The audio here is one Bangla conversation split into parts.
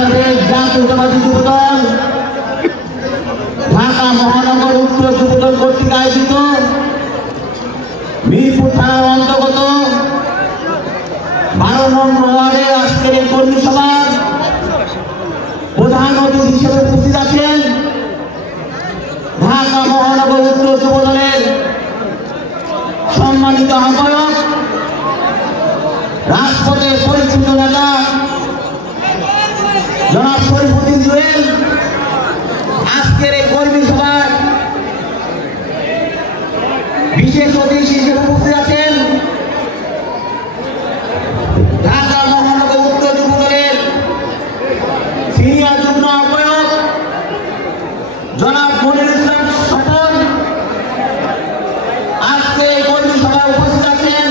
বাংলাদেশ জাতীয়তাবাদী যুবদল ঢাকা মহানগর উত্তর যুবদল কর্তৃক আয়োজিত মিরপুর থানার অন্তর্গত 12 নং ওয়ার্ডে আজকের এই কর্মী সভার প্রধান অতিথি হিসেবে উপস্থিত আছেন ঢাকা মহানগর উত্তর যুবদলের সম্মানিত আহ্বায়ক, রাজপথের পরিচিত নেতা জনাব শরীফুদ্দিন জুয়েল। আজকের এই কর্মী সভার বিশেষ অতিথি হিসেবে উপস্থিত আছেন ঢাকা মহানগর উত্তর যুবদলের সিনিয়র যুগ্ম আহ্বায়ক জনাব মনিরুল ইসলাম স্বপন। আজকে এই কর্মী সভায় উপস্থিত আছেন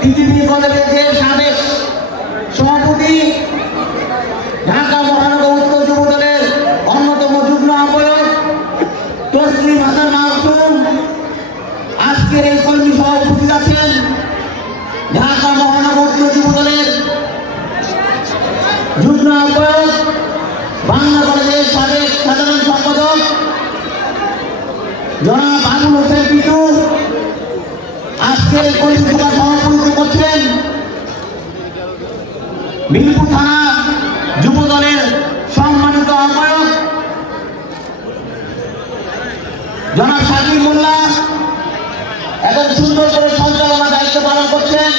টিটিভি কলেজের সাবেক সভাপতি, ঢাকা মহানগর উত্তর যুবদলের অন্যতম যুগ্ম আহ্বায়ক তসলিম হাসান মাসুম। আজকের এই কর্মী সভায় উপস্থিত আছেন ঢাকা মহানগর উত্তর যুবদলের যুগ্ম আহ্বায়ক, বাংলা কলেজের সাবেক সাধারণ সম্পাদক জনাব আবুল হোসেন পিটু। আজকের কর্মী সভা সভাপতিত্ব করছেন মিরপুর থানা যুবদলের সম্মানিত আহ্বায়ক জনাব শাকিব মোল্লা এবং সুন্দর করে সঞ্চালনা দায়িত্ব পালন করছেন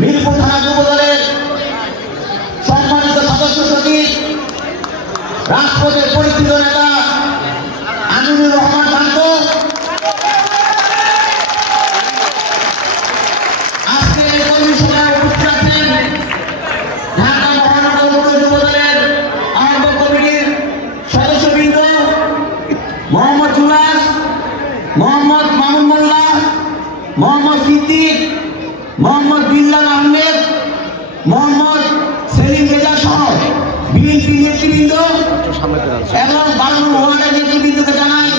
মিরপুর থানা যুবদলের সম্মানিত সদস্য সচিব, রাজপথের পরিচিত নেতা আমিনুর রহমান শান্ত। আজকে এই কর্মী সভায় উপস্থিত আছেন ঢাকা মহানগর উত্তর যুবদলের আহ্বায়ক কমিটির সদস্যবৃন্দ মোহাম্মদ জুলাস, মোহাম্মদ মামুন মোল্লা, মোহাম্মদ সিদ্দিক, মোহাম্মদ বিল্লাল আহমেদ, মোহাম্মদ সেলিম রেজা সহ বিএনপি নেতৃবৃন্দ এবং 12 ওয়ার্ডের নেতৃবৃন্দকে জানাই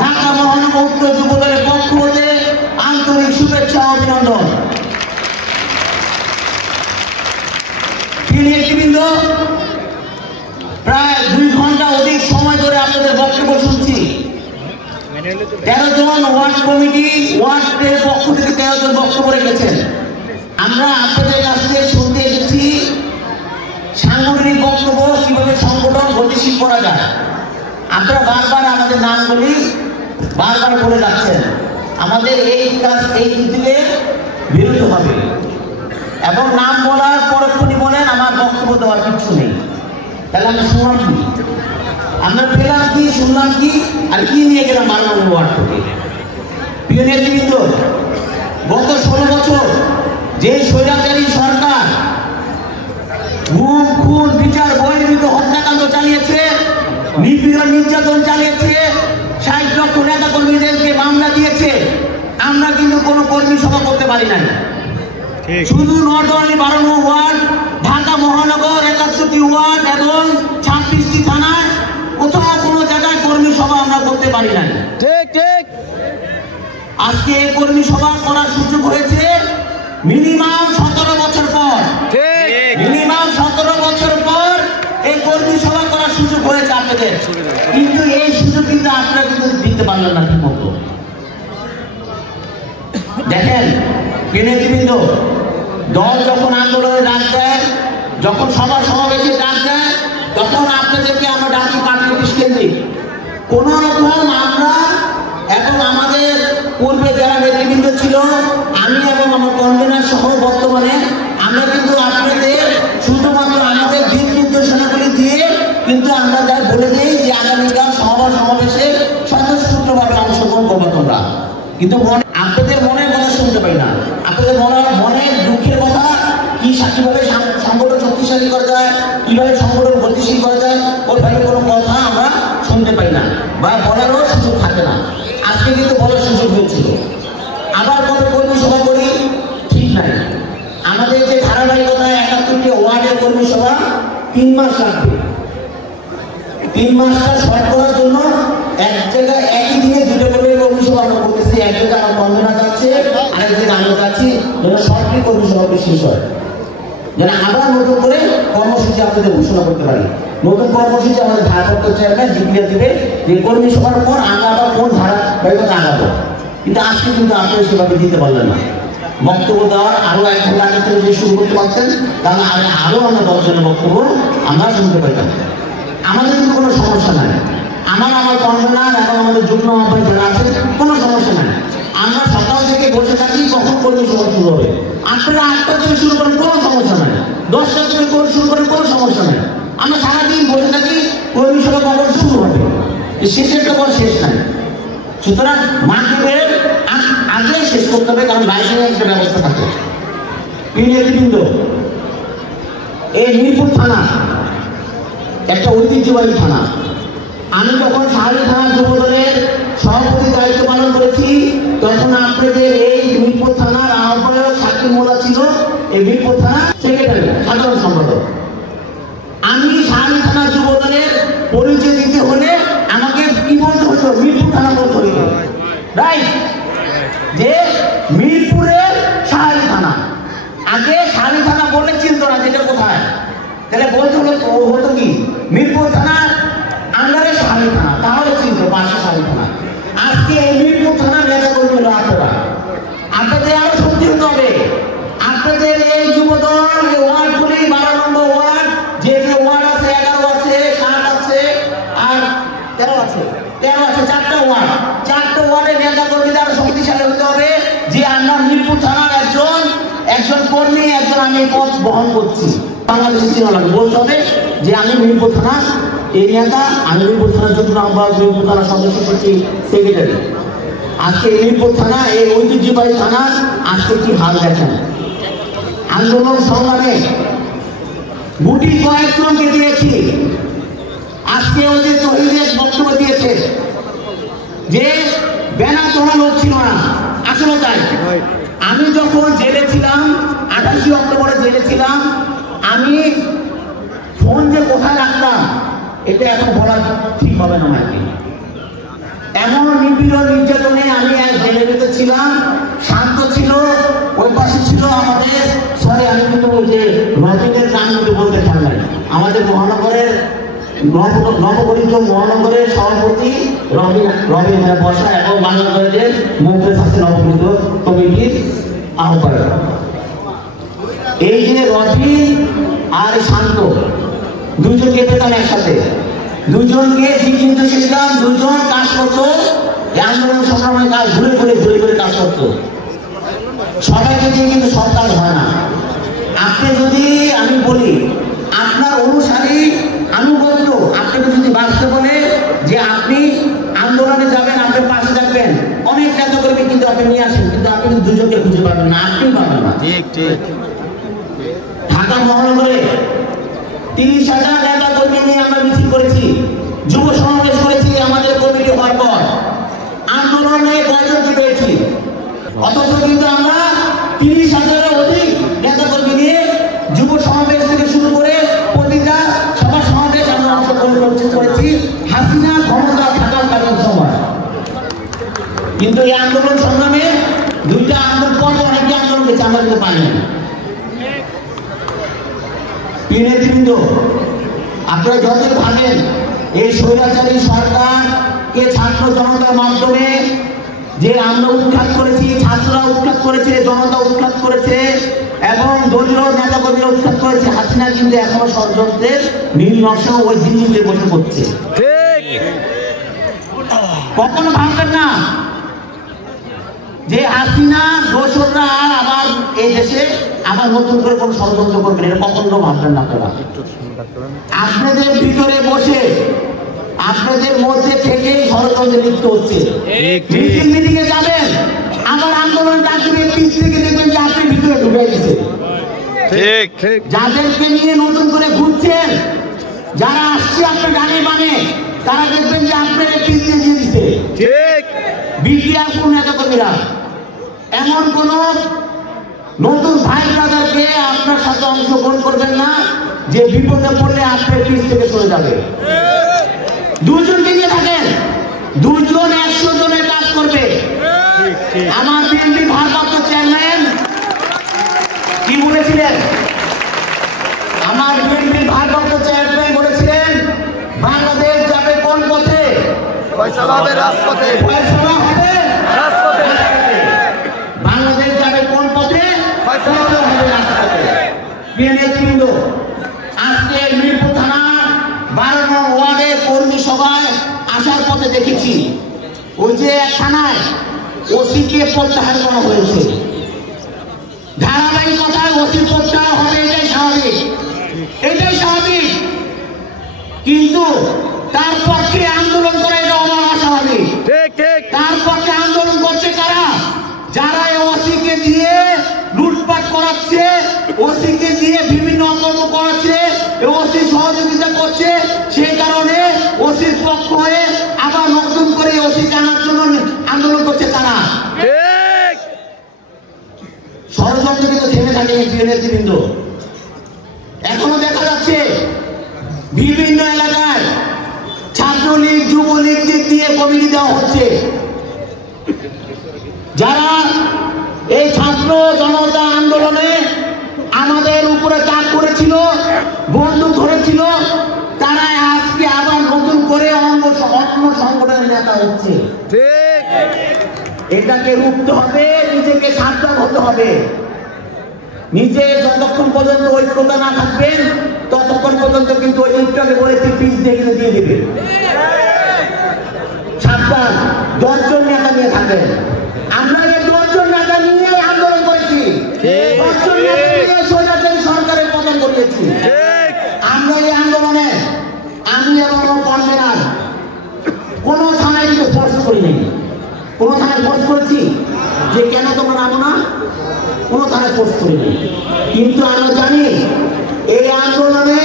ঢাকা মহানগর উত্তর যুবদলের পক্ষ হতে আন্তরিক শুভেচ্ছা ও অভিনন্দন। নেতৃবৃন্দ, প্রায় 2 ঘন্টা অধিক সময় ধরে আপনাদের বক্তব্য শুনছি। 13 জন ওয়ার্ড কমিটি ওয়ার্ডের পক্ষ থেকে 13 জন বক্তব্য রেখেছেন। আমরা আপনাদের কাছ থেকে শুনতে এসেছি সাংগঠনিক বক্তব্য, কিভাবে সংগঠন গতিশীল করা যায়। আপনারা বারবার আমাদের নামগুলি বারবার বলে যাচ্ছেন, আমাদের এই কাজ এই নীতিতে বিরত হবে এবং নাম বলার পরক্ষণই বলেন আমার বক্তব্য দেওয়ার কিছু নেই। তাহলে আমরা শুনলাম কি, আমরা পেলাম কি, শুনলাম কি, আর কি নিয়ে গেলাম 12 নম্বর ওয়ার্ড থেকে? প্রিয় নেতৃবৃন্দ, গত 16 বছর যে স্বৈরাচারী সরকার গুম খুন বিচার বহির্ভূত হত্যাকাণ্ড চালিয়েছে, নিপীড়ন নির্যাতন চালিয়েছে, 60 লক্ষ নেতা কর্মীদেরকে মামলা দিয়েছে, আমরা কিন্তু কোনো কর্মী সভা করতে পারি না। শুধু নট অনলি 12 নম্বর ওয়ার্ড, ঢাকা মহানগর 71টি ওয়ার্ড এবং 26টি থানায় কোথাও কোনো জায়গায় কর্মী সভা আমরা করতে পারি না। আজকে এই কর্মী সভা করার সুযোগ হয়েছে মিনিমাম 17 বছর পর। মিনিমাম 17 বছর পর এই কর্মী সভা করার সুযোগ হয়েছে আপনাদের, কিন্তু এই সুযোগ কিন্তু আপনারা কিন্তু দিতে পারলেন না ঠিক মতো। দেখেন নেতৃবৃন্দ, দল যখন আন্দোলনে ডাক দেয়, যখন সভা সমাবেশে ডাক দেয়, তখন আপনাদেরকে আমরা ডাকি পার্টি অফিস কেন্দ্রিক। কোন রকম আমরা এবং আমাদের পূর্বে যারা নেতৃবৃন্দ ছিল, আমি এবং আমার কনভেনার সহ বর্তমানে আমরা কিন্তু আপনাদের শুধুমাত্র আমাদের দিক নির্দেশনাগুলি দিয়ে কিন্তু আমরা যা বলে দিই যে আগামীকাল সভা সমাবেশে স্বতঃস্ফূর্তভাবে অংশগ্রহণ করবো তোমরা, কিন্তু আপনাদের মনের কথা শুনতে পাই না। আপনাদের মনের দুঃখের কথা কি, কিভাবে সংগঠন শক্তিশালী করা যায়, কিভাবে সংগঠন গতিশীল করা যায়, ওইভাবে কোনো কথা আমরা শুনতে পাই না বা বলারও সুযোগ থাকে না। আজকে কিন্তু বলার সুযোগ হয়েছিল। আবার কবে কর্মী সভা করি ঠিক নাই। আমাদের যে ধারাবাহিকতা 71টি ওয়ার্ডের কর্মী সভা 3 মাস লাগবে। 3 মাসটা শর্ট করার জন্য এক জায়গায় একই দিনে 2টা করে কর্মী সভা আমরা করতেছি। এক জায়গায় আমার কনভেনার যাচ্ছে, আরেক জায়গায় আমরা যাচ্ছি, যেন শর্টলি কর্মী সভাটি শেষ হয়, যেন আবার নতুন করে কর্মসূচি আপনাদের ঘোষণা করতে পারি। নতুন কর্মসূচি আমাদের ভারপ্রাপ্ত চেয়ারম্যান ডিক্লেয়ার দেবে যে কর্মী সভার পর আমরা আবার কোন ধারাবাহিকতা আগাবো, কিন্তু আজকে কিন্তু আপনারা সেভাবে দিতে পারলেন না। বক্তব্য দেওয়ার আরো 1 ঘন্টা আগে থেকে যদি শুরু করতে পারতেন তাহলে আরো আমরা 10 জনের বক্তব্য আমরা শুনতে পাইতাম। আমাদের কিন্তু কোনো সমস্যা নাই, আমার কনভেনার এবং আমাদের যুগ্ম আহ্বায়ক যারা আছে কোনো সমস্যা নাই। আমরা সকাল থেকে বসে থাকি কখন কর্মী সভা শুরু হবে। আপনারা 8টা থেকে শুরু করেন কোনো সমস্যা নাই, 10টা থেকে শুরু করেন কোনো সমস্যা নাই। আমরা সারাদিন বসে থাকি কর্মী সভা কখন শুরু হবে, শেষের তো কোনো শেষ নাই। সুতরাং মাগরিবের আগে শেষ করতে হবে, কারণ বাইরে একটা ব্যবস্থা থাকে। নেতৃবৃন্দ, এই মিরপুর থানা একটা ঐতিহ্যবাহী থানা। আমি যখন শাহী থানা যুবদলের সভাপতি দায়িত্ব পালন করেছি তখন আপনাদের এই মিরপুর থানার আহ্বায়ক শাকিব মোল্লা ছিল, এই মিরপুর থানা সেক্রেটারি সাধারণ সম্পাদক। আমি শাহী থানা যুবদলের পরিচয় দিতে হলে আমাকে কি বলতে হতো? মিরপুর থানা বলতে হতো, রাইট? যে মিরপুরের শাহী থানা। আগে শাহী থানা বললে চিনত না যেটা কোথায়, তাহলে বলতে হতো কি মিরপুর থানা আন্ডারে শাহী থানা, তাহলে চিনত পাশে শাহী থানা। আজকে এই মিরপুর থানা নেতা কর্মী হলো আপনাদের আরো সত্যি হতে হবে। আপনাদের এই যুবদল এই ওয়ার্ডগুলি 12 নম্বর ওয়ার্ড, যে ওয়ার্ড আছে 11 আছে 7 আছে আর 13 আছে 4টা ওয়ার্ড, 4টা ওয়ার্ডের নেতা কর্মীদের আরো শক্তিশালী হতে হবে যে আমরা মিরপুর থানার একজন কর্মী, একজন আমি পদ বহন করছি। বাংলাদেশের চিহ্ন বলতে হবে যে আমি মিরপুর থানা এই নেতা, আমি মিরপুর থানার যুগ্ম আহ্বায়ক, মিরপুর থানার সদস্য সচিব, সেক্রেটারি। আজকে মিরপুর থানা এই ঐতিহ্যবাহী থানা আজকে কি হাল দেখেন। আন্দোলন সংগ্রামে গুটি কয়েকজনকে দিয়েছি, আজকে ওদের তহিদের বক্তব্য দিয়েছে যে ব্যানার তোলা লোক ছিল না, আসলে তাই। আমি যখন জেলে ছিলাম 28 অক্টোবরে জেলে ছিলাম, আমি ফোন যে কোথায় রাখতাম এটা এখন বলা ঠিক হবে না। আমাকে এমন নিপীড়ন নির্যাতনে আমি এক জেলের ভিতরে ছিলাম, শান্ত ছিল, ওই পাশে ছিল আমাদের আমি কিন্তু যে রবিনের নাম কিন্তু বলতে খেয়াল নাই, আমাদের মহানগরের নবগঠিত মহানগরের সভাপতি রবি বসা এবং বাংলাদেশের মুখ্য শাসন নবগঠিত কমিটির আহ্বায়ক। এই যে রবি আর শান্ত দুজনকে পেতাম একসাথে, দুজনকে কিন্তু শিখতাম, দুজন কাজ করতো আন্দোলন সংগ্রামের কাজ, ঘুরে ঘুরে কাজ করতো। সবাইকে দিয়ে কিন্তু সব কাজ হয় না। আপনি যদি আমি বলি আপনার অনুসারী আনুগত্য আপনাকে যদি বাঁচতে বলে যে আপনি আন্দোলনে যাবেন, আপনি পাশে থাকবেন, অনেক নেতা কর্মী কিন্তু আপনি নিয়ে আসেন, কিন্তু আপনি কিন্তু দুজনকে খুঁজে পাবেন না, আপনি পাবেন না। ঢাকা মহানগরে 30,000 নেতা কর্মী নিয়ে আমরা মিছিল করেছি, যুব সমাবেশ করেছি আমাদের কমিটি হওয়ার পর, আন্দোলনে কয়জনকে পেয়েছি, অথচ কিন্তু আমরা 30,000-এর অধিক নেতা কর্মী নিয়ে যুব সমাবেশ থেকে শুরু করে প্রতিটা সভা সমাবেশ আমরা অংশগ্রহণ করেছি হাসিনা ক্ষমতা থাকাকালীন সময়। কিন্তু এই আন্দোলন সংগ্রামে 2টা আন্দোলন পর অনেকটা আন্দোলন গেছে, আমরা কিন্তু পাইনি। নেতৃবৃন্দ, আপনারা যতই ভাবেন এই স্বৈরাচারী সরকারকে ছাত্র জনতার মাধ্যমে যে আমরা উৎখাত করেছি, ছাত্ররা উৎখাত করেছে, জনতা উৎখাত করেছে এবং দলীয় নেতা কর্মীরা উৎখাত করেছে, হাসিনা কিন্তু এখনো ষড়যন্ত্রের নীল নকশা ওই দিল্লিতে বসে করছে। কখনো ভাববেন না যে হাসিনা দোসররা আবার এই দেশে আবার নতুন করে কোন ষড়যন্ত্র করবেন, এটা কখনো ভাববেন না। আপনারা আপনাদের ভিতরে বসে আপনাদের মধ্যে থেকেই ষড়যন্ত্রে লিপ্ত হচ্ছে। মিছিল মিটিংয়ে যাবেন, আবার আন্দোলন ডাকবে, পিছ থেকে দেখবেন যে আপনি ভিতরে ঢুকে গেছে। যাদেরকে নিয়ে নতুন করে ঘুরছেন, যারা আসছে আপনার ডানে বামে, তারা দেখবেন যে আপনাদের পিছ দিয়ে দিচ্ছে। বিটিআর কোন নেতা কর্মীরা এমন কোন নতুন ভাই ব্রাদারকে আপনার সাথে অংশগ্রহণ করবেন না যে বিপদে পড়লে আপনার পিছ থেকে চলে যাবে। দুজনকে নিয়ে থাকেন, দুজন 100 জনের কাজ করবে। আমার বিএনপি ভারপ্রাপ্ত চেয়ারম্যান কি বলেছিলেন? আমার বিএনপি ভারপ্রাপ্ত ফয়সালা হবে রাজপথে, ফয়সালা হবে রাজপথে। বাংলাদেশ যাবে কোন পথে? ফয়সালা হবে রাজপথে। প্রিয় নেতৃবৃন্দ, আজকে মিরপুর থানা 12 নং ওয়ার্ডে কর্মী সভায় আসার পথে দেখেছি ওই যে এক থানায় ওসিকে প্রত্যাহার করা হয়েছে। ধারাবাহিকতায় ওসি প্রত্যাহার হবে, এটাই স্বাভাবিক, এটাই স্বাভাবিক। কিন্তু তার পক্ষে আন্দোলন করে এটা অস্বাভাবিক। তার পক্ষে আন্দোলন করছে কারা? যারা ওসিকে দিয়ে লুটপাট করাচ্ছে, ওসিকে দিয়ে বিভিন্ন অকর্ম করাচ্ছে, ওসি সহযোগিতা করছে, সেই কারণে ওসির পক্ষ হয়ে আবার নতুন করে ওসি জানার জন্য আন্দোলন করছে তারা। ষড়যন্ত্র কিন্তু থেমে থাকেনি প্রিয় নেতৃবৃন্দ। এখনো দেখা যাচ্ছে বিভিন্ন এলাকায় ছাত্রলীগ যুবলীগকে দিয়ে কমিটি দেওয়া হচ্ছে। যারা এই ছাত্র জনতা আন্দোলনে আমাদের উপরে চাপ করেছিল, বন্দুক ধরেছিল, তারা আজকে আবার নতুন করে অন্য সংগঠনের নেতা হচ্ছে। এটাকে রুখতে হবে, নিজেকে সাবধান হতে হবে। নিজে যতক্ষণ পর্যন্ত ঐক্যতা না থাকবেন ততক্ষণ পর্যন্ত কিন্তু ওই ঐক্যকে বলেছি পিছ দিয়ে কিন্তু দিয়ে দেবে। সাবধান, 10 জন নেতা নিয়ে থাকবেন। আমরা এই 10 জন নেতা নিয়ে আন্দোলন করেছি, 10 জন নেতা নিয়ে স্বৈরাচারী সরকারের পতন করিয়েছি। আমরা এই আন্দোলনে আমি এবং কনভেনার কোন থানায় কিন্তু ফোর্স করি নাই। কোন থানায় ফোর্স করেছি যে কেন তোমরা নামো না? কোন থানায় ফোর্স করি নাই। কিন্তু আমরা জানি এই আন্দোলনে,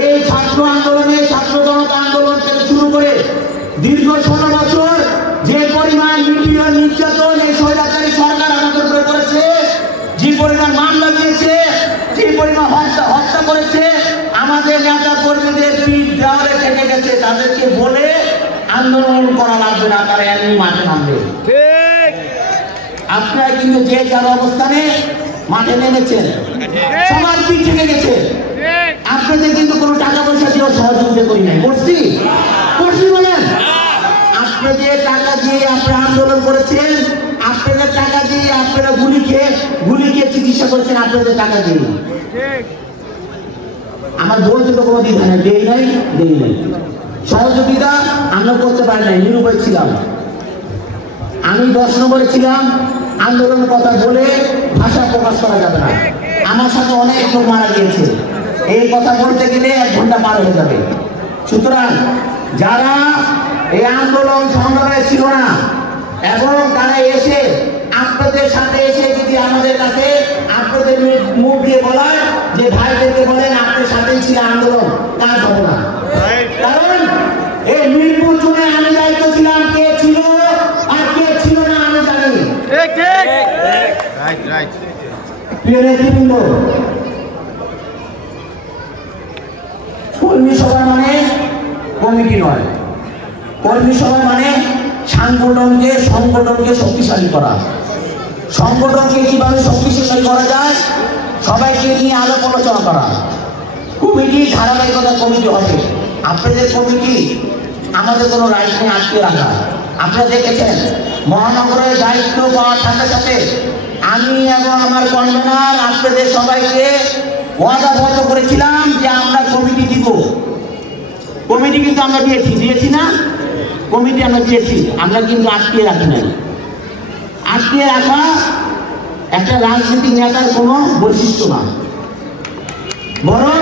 এই ছাত্র আন্দোলনে, ছাত্র জনতা আন্দোলন থেকে শুরু করে দীর্ঘ 16 বছর যে পরিমাণ নিপীড়ন নির্যাতন এই স্বৈরাচারী সরকার আমাদের উপরে করেছে, যে পরিমাণ মামলা দিয়েছে, যে পরিমাণ হত্যা করেছে, আমাদের নেতা কর্মীদের পিঠ দেওয়ালে থেকে গেছে। তাদেরকে বলে আন্দোলন করা লাগবে না, তারা এমনি মাঠে নামবে। আপনারা কিন্তু যে যার অবস্থানে মাঠে নেমেছেন, সবার পিঠ থেকে গেছে। আপনাদের কিন্তু কোনো টাকা পয়সা দিয়ে সহযোগিতা করি নাই, করছি বলেন? আপনাদের টাকা দিয়ে আপনারা আন্দোলন করেছেন, আপনাদের টাকা দিয়ে আপনারা গুলি খেয়ে চিকিৎসা করেছেন, আপনাদের টাকা দিয়ে। আমার বলতে তো কোনো দ্বিধা নেই, দেই নাই। সহযোগিতা আমরা করতে পারি নাই, নিরুপায় ছিলাম। আমি 10 নম্বরে ছিলাম, আন্দোলনের কথা বলে ভাষা প্রকাশ করা যাবে না। আমার সাথে অনেক লোক মারা গিয়েছে, এই কথা বলতে গেলে 1 ঘন্টা পার হয়ে যাবে। সুতরাং যারা এই আন্দোলন সংগ্রামে ছিল না এবং তারা এসে আপনাদের সাথে এসে যদি আমাদের কাছে আপনাদের মুখ দিয়ে বলায় যে ভাইদেরকে বলেন আপনার সাথেই ছিল আন্দোলন, কাজ হবে না। কারণ এই মিরপুর জুড়ে আমি দায়িত্ব ছিলাম, কে ছিল আর কে ছিল না আমি জানি। প্রিয় নেতৃবৃন্দ, কর্মী সভা মানে কমিটি নয়। কর্মী সভা মানে সংগঠনকে শক্তিশালী করা। সংগঠনকে কিভাবে শক্তিশালী করা যায় সবাইকে নিয়ে আলাপ আলোচনা করা। কমিটি ধারাবাহিকতা কমিটি হবে। আপনাদের কমিটি আমাদের কোনো রাইট নেই আটকে রাখা। আপনারা দেখেছেন মহানগরের দায়িত্ব পাওয়ার সাথে সাথে আমি এবং আমার কনভেনার আপনাদের সবাইকে ওয়াদাবদ্ধ করেছিলাম যে আমরা কমিটি দিব। কমিটি কিন্তু আমরা দিয়েছি না? কমিটি আমরা দিয়েছি, আমরা কিন্তু আটকে রাখি নাই। আটকে রাখা একটা রাজনৈতিক নেতার কোনো বৈশিষ্ট্য না, বরং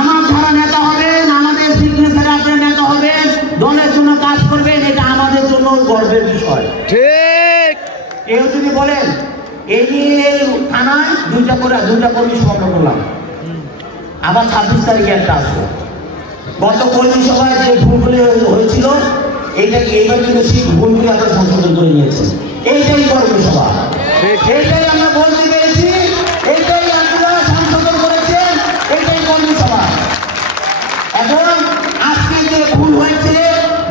আমার যারা নেতা হবেন, আমাদের সিগনেচারে আপনার নেতা হবেন, দলের জন্য কাজ করবেন, এটা আমাদের জন্য গর্বের বিষয়। ঠিক। কেউ যদি বলেন এই নিয়ে থানায় 2টা কর্মী সভা করলাম, আবার 26 তারিখে একটা আসবে। গত কর্মী সভায় যে ভুলগুলি হয়েছিল এইটাকে এইবার কিন্তু সেই ভুলগুলি আমরা সংশোধন করে নিয়েছি। এইটাই কর্মী সভা, এইটাই আমরা বলতে পেরেছি, এইটাই আপনারা সংশোধন করেছেন, এইটাই কর্মী সভা। এখন আজকে যে ভুল হয়েছে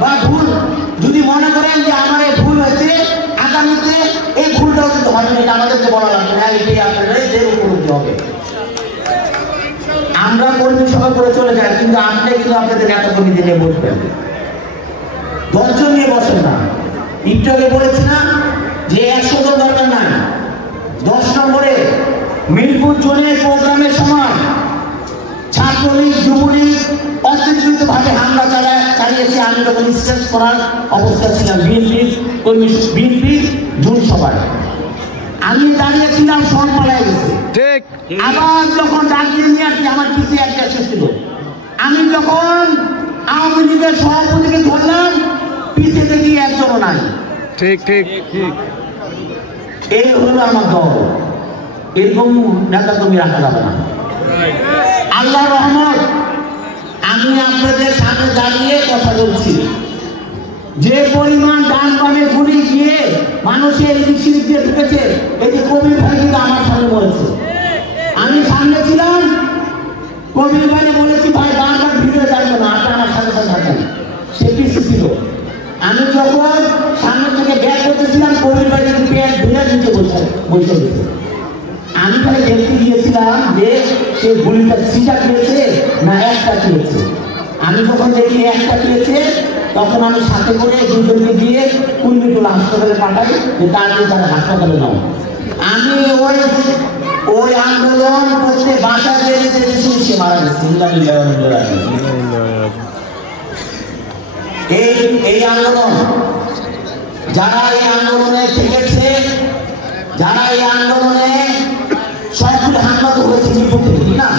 বা ভুল যদি মনে করেন যে আমার এই ভুল হয়েছে, আগামীতে এই ভুলটাও কিন্তু হবে না, আমাদেরকে বলা লাগবে না, এটাই আপনাদের উপলব্ধি হবে। আমরা কর্মী সভা করে চলে যাই, কিন্তু আপনি কিন্তু আপনাদের এত কর্মী দিলে বসবেন। ধৈর্য নিয়ে বসেন না। একটু আগে বলেছি না যে 100 জন দরকার নাই। 10 নম্বরে মিরপুর জোনের প্রোগ্রামের সময় ছাত্রলীগ যুবলীগ অতিরিক্তভাবে হামলা চালিয়েছে। আমি যখন স্টেজ করার অবস্থা ছিলাম বিএনপি জুন সভায়, আমি দাঁড়িয়েছিলাম, সব পালাই গেছে। আবার যখন ডাক দিয়ে নিয়ে আসছে, আমার পিছিয়ে একটা এসেছিল। আমি যখন আওয়ামী লীগের সভাপতিকে ধরলাম, পিছিয়ে দেখি একজনও নাই। ঠিক ঠিক ঠিক, এই হলো আমার দল। এরকম নেতা তুমি রাখা যাবে না। আল্লাহ রহমত, আমি আপনাদের সামনে দাঁড়িয়ে কথা বলছি। যে পরিমাণ ডান বামে গুলি গিয়ে মানুষের এদিক সেদিক দিয়ে ঢুকেছে, এই যে কবির ভাই কিন্তু আমার সামনে বলেছে। আমি সামনে ছিলাম, কবির ভাই বলেছি ভাই বারবার ভিডিও জানবো না, আপনি আমার সাথে সাথে থাকেন। সে পিছিয়ে ছিল। আমি যখন সামনে থেকে ব্যাগ করতেছিলাম, কবির ভাই পেট ধুলে নিচে বসে দিচ্ছে। আমি তাহলে দেখতে গিয়েছিলাম যে সে গুলিটা সিটা খেয়েছে না একটা খেয়েছে। আমি যখন দেখি একটা খেয়েছে, তখন আমি সাথে করে দুজনকে দিয়ে কুলমিটুলা হাসপাতালে পাঠাই যে তাকে তারা হাসপাতালে নাও। আমি ওই আন্দোলন করতে বাসা দিয়ে যেতে সে মারা গেছে। এই আন্দোলন যারা এই আন্দোলনে থেকেছে, যারা এই আন্দোলনে সবগুলি হামলা তো হয়েছে মিরপুর থেকে, ঠিক না?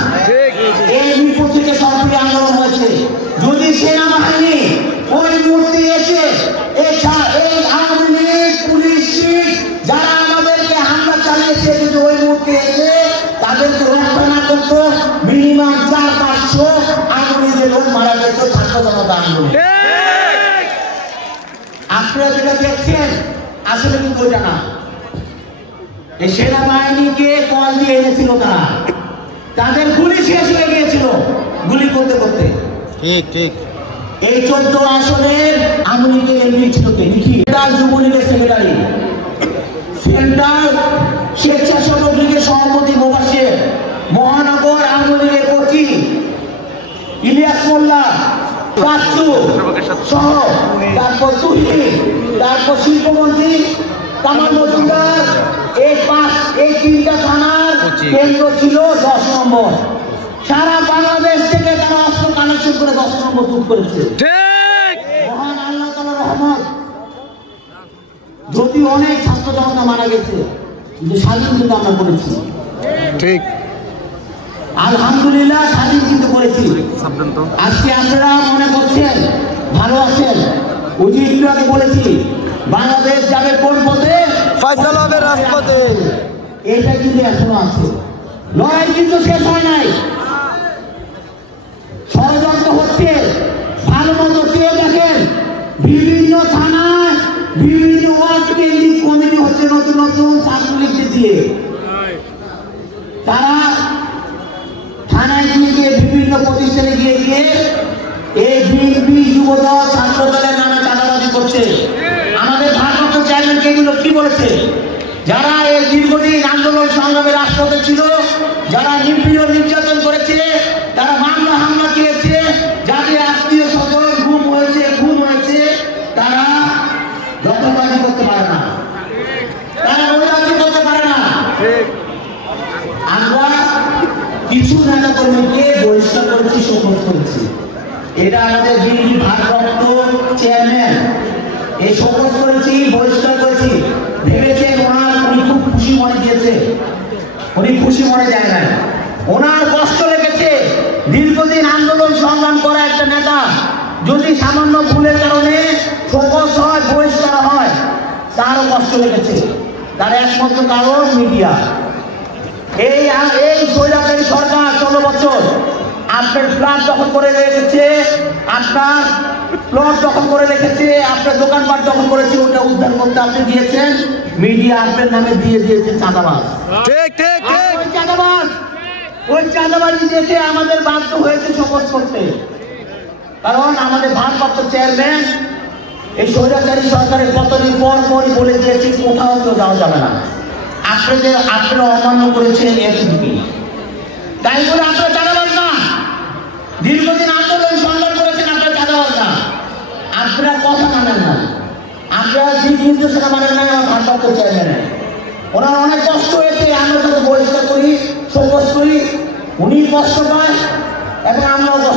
এই মিরপুর থেকে সবগুলি আন্দোলন হয়েছে। যদি সেনাবাহিনী ওই মুহূর্তে এসে এই আওয়ামী লীগ পুলিশ যারা আমাদেরকে হামলা চালিয়েছে, যদি ওই মুহূর্তে এসে তাদেরকে রক্ষা না করতো, মিনিমাম 400-500 আওয়ামী লীগের লোক মারা যেত ছাত্র জনতা আন্দোলন। আপনারা যেটা দেখছেন আসলে কিন্তু ওইটা না। এই সেনাবাহিনীকে কল দিয়ে এনেছিল তারা, তাদের গুলি শেষ হয়ে গিয়েছিল গুলি করতে করতে। ঠিক ঠিক, এই 14 আসনের আওয়ামী লীগের এমপি ছিল কে? সেন্ট্রাল যুবলীগের সেক্রেটারি, সেন্ট্রাল স্বেচ্ছাসেবক লীগের সভাপতি মোবাশ্বের, মহানগর আওয়ামী লীগের কোচি ইলিয়াস মোল্লা, কাচ্চু সহ, তারপর তুহিন, তারপর শিল্পমন্ত্রী কামাল মজুমদার। এই 3টা থানার কেন্দ্র ছিল 10 নম্বর। সারা বাংলাদেশ থেকে তারা অস্ত্র কালেকশন করে 10 নম্বর তুল করেছে। মহান আল্লাহ তাআলার রহমত। যদি অনেক ছাত্র জনতা মারা গেছে, কিন্তু স্বাধীন কিন্তু আমরা করেছি। ঠিক, আলহামদুলিল্লাহ স্বাধীন কিন্তু করেছি। আজকে আপনারা মনে করছেন ভালো আছেন। ওই যে একটু আগে বলেছি বাংলাদেশ যাবে কোন পথে? ফয়সালা হবে রাজপথে। এটা কিন্তু এখনো আছে। লড়াই কিন্তু শেষ হয় নাই। ষড়যন্ত্র হচ্ছে। ভালো মতো চেয়ে দেখেন, বিভিন্ন থানায় বিভিন্ন ওয়ার্ড কেন্দ্রিক কমিটি হচ্ছে নতুন নতুন ছাত্রলীগদের দিয়ে। তারা থানায় গিয়ে বিভিন্ন প্রতিষ্ঠানে গিয়ে এই বিএনপি যুবদল ছাত্র দলের নামে চাঁদাবাজি করছে। আমাদের ভারপ্রাপ্ত চেয়ারম্যান এগুলো কি বলেছে? যারা এই দীর্ঘদিন আন্দোলন সংগ্রামে রাজপথে ছিল, যারা নিপীড়ন নির্যাতন করেছে, তারা মামলা হামলা খেয়েছে, যাদের আত্মীয় স্বজন খুন হয়েছে, তারা দখলবাজি করতে পারে না, তারা ওইরাজি করতে পারে না। আমরা কিছু নেতা কর্মীকে বহিষ্কার করেছি, শোকজ করেছি। এটা আমাদের বিএনপি ভারপ্রাপ্ত চেয়ারম্যান এই শোকজ করেছি, বহিষ্কার করেছি। ভেবেছেন উনি খুব খুশি মনে দিয়েছে, উনি খুশি মনে যায় না। ওনার কষ্ট লেগেছে। দীর্ঘদিন আন্দোলন সংগ্রাম করা একটা নেতা যদি সামান্য ভুলের কারণে শোকজ হয়, বহিষ্কার হয়, তারও কষ্ট লেগেছে। তার একমাত্র কারণ মিডিয়া। এই স্বৈরাচারী সরকার 16 বছর আপনার ফ্ল্যাট দখল করে রেখেছে, আপনার প্লট দখল করে রেখেছে, আপনার দোকানপাট দখল করেছে। ওটা উদ্ধার করতে আপনি দিয়েছেন, মিডিয়া আপনার নামে দিয়ে দিয়েছে চাঁদাবাজ। ঠিক ঠিক ঠিক, ওই চাঁদাবাজি দেখে আমাদের বাধ্য হয়েছে শোকজ করতে। কারণ আমাদের ভারপ্রাপ্ত চেয়ারম্যান এই স্বৈরাচারী সরকারের পতনের পরই বলে দিয়েছে কোথাও কেউ যাওয়া যাবে না। আপনারা অমান্য করেছেন এতটুকুই। তাই বলে আপনারা চাঁদাবাজ না। দীর্ঘদিন আন্দোলন সংগ্রাম করেছেন, আপনারা চাঁদাবাজ না। আপনারা কথা না আপনারা দিক নির্দেশনা মানেন নাই, আমার ভারপ্রাপ্ত চেয়ারম্যান ওনার অনেক কষ্ট হয়েছে, আমরা যখন বহিষ্কার করি, শোকজ করি, উনি কষ্ট পায় এবং আমরাও কষ্ট